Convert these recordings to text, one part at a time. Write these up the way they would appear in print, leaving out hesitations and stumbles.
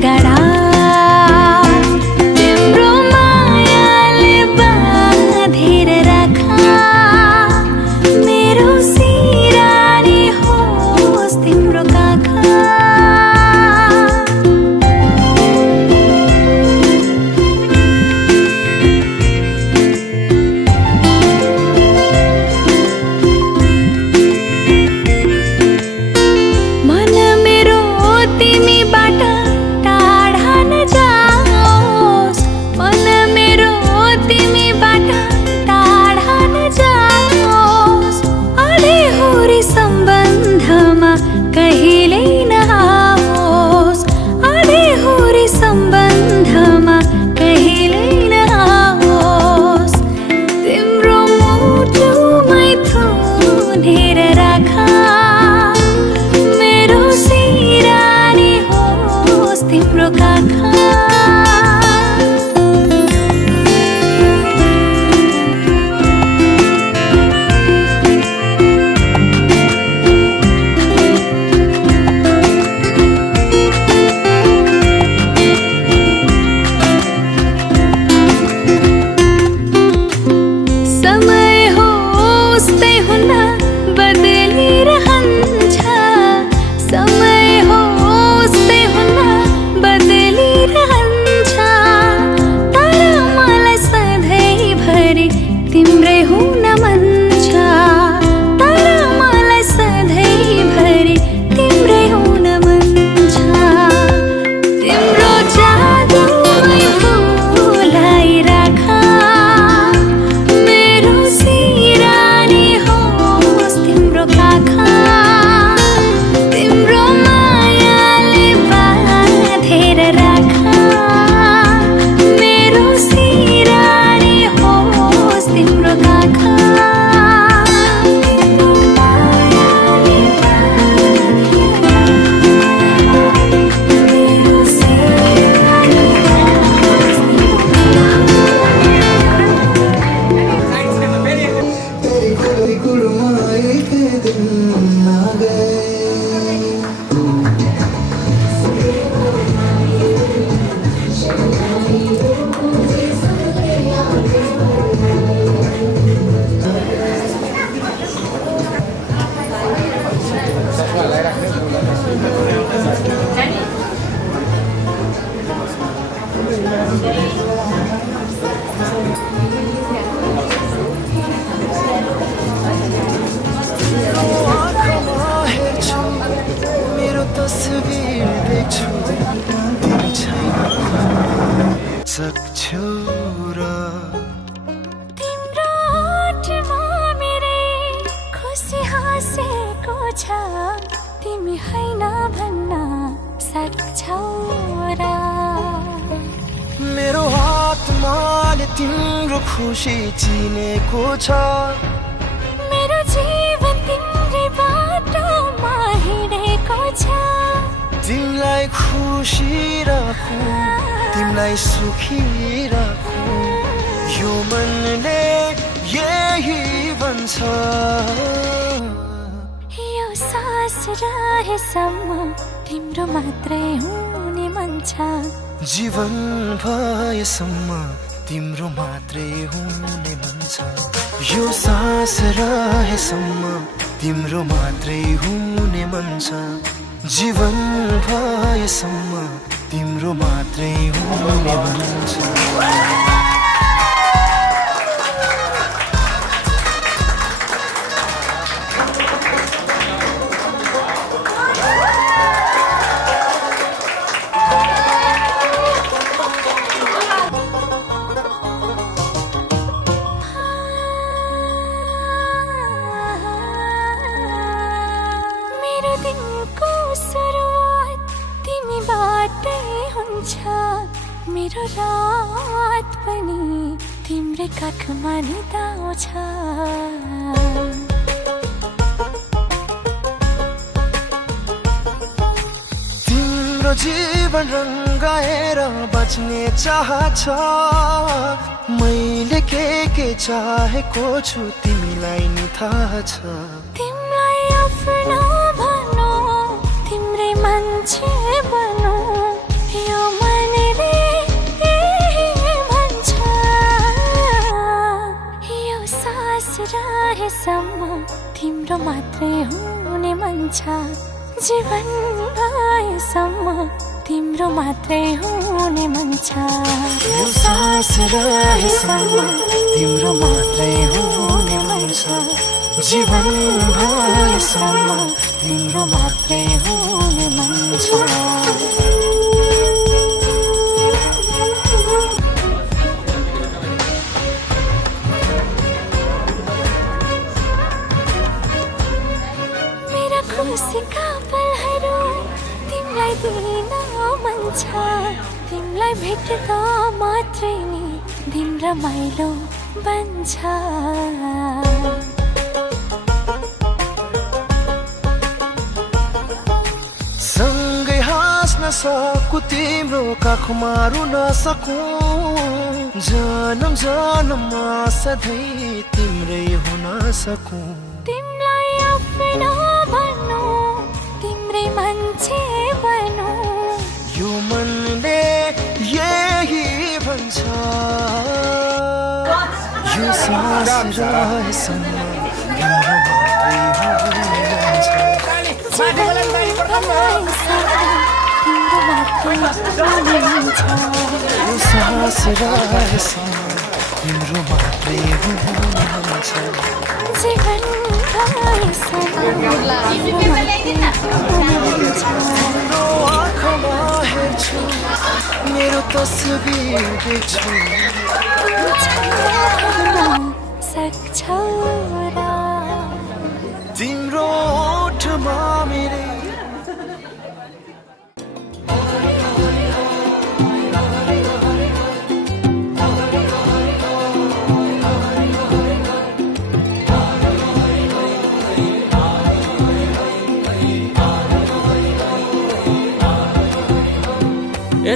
गाडा तिम्रो मायाले बाँधेर राखा मेरो सिरानी होस् तिम्रो काखा तिम्रो ओठमा मेरै खुसी हाँसेको छ तिमी हैन भन्न सक्छौ र मेरो आत्माले तिम्रो खुसी चिनेको छ मेरो जीवन तिम्रै बाटोमा हिँडेको छ तिमीलाई खुसी राखु तिमीलाई सुखी राखु यो मनले यही भन्छ यो सास रहेसम्म तिम्रो मात्रै हुने मन छ जीवन भएसम्म तिम्रो मात्रै हुने मन छ यो सास रहेसम्म तिम्रो मात्रै हुने मन छ जीवन भएसम्म तिम्रो मात्रै हुने मन छ मेरो रात पनि तिम्रै काखमा निदाउँछ तिम्रो जीवन रंगाएर बच्ने चाह छ मैले के चाहेको छु तिमीलाई नि थाहा छ तिमीलाई आफ्नो भनौ तिम्रै मान्छे बनौ छ जीवन भएसम्म तिम्रो मात्रै हुने मन छ यो सास रहेसम्म तिम्रो मात्रै हुने मन छ जीवन भएसम्म तिम्रो मात्रै हुने मन छ खुसीका पलहरू तिमीलाई दिन मन छ तिमीलाई भेट्दा मात्रै नि दिन रमाइलो बन्छ सँगै हाँस्न सकु तिम्रो काखमा रुन सकु जन्म जन्ममा सधैँ तिम्रै हुन सकु तिमीलाई आफ्नो भन्नु तिम्रै मान्छे बनु यो मनले यही भन्छ यो सास रहेसम्म तिम्रो मात्रै हुने मन छ यो सास रहेसम्म तिम्रो मात्रै हुने मन छ जीवन तिम्रो आँखामा हेर्छु मेरो तस्बिर देख्छु सक्छौ र तिम्रो ओठमा मेरै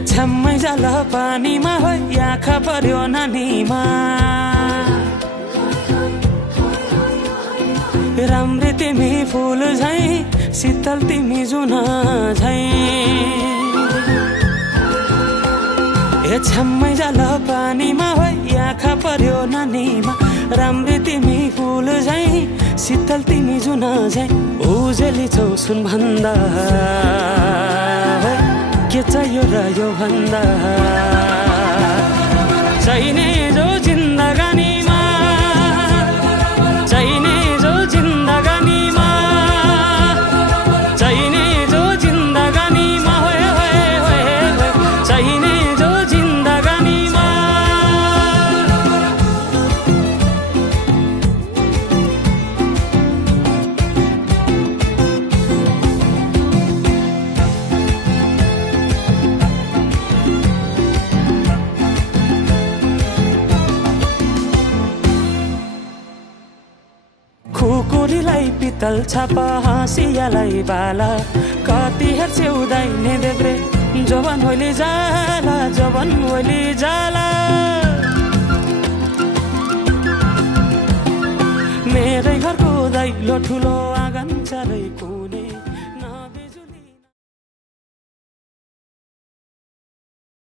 छ्याम्मै जाल पानीमा हो आँखा पर्यो नानीमा राम्री तिमी फुल झै शीतल तिमी जुन झै छ्याम्मै जाल पानीमा हो आँखा पर्यो नानीमा राम्री तिमी फुल झै शीतल तिमी जुन झै उजेली छौ सुन भन्दा के चाहियो र यो भन्दा चाहिने जो जिन्दगानीमा चाहिने जो जिन्दगानीमा चाहिने जो जिन्दगानीमा होए होए होए चाहिने जो जिन्दगानीमा खुकुरीलाई पितल छापा हाँसियालाई बाला कति हेर्छे उदाइने देब्रे जवान होली जाला जवान होली जाला मेरै घरको दैलो ठुलो आँगन चालै कुने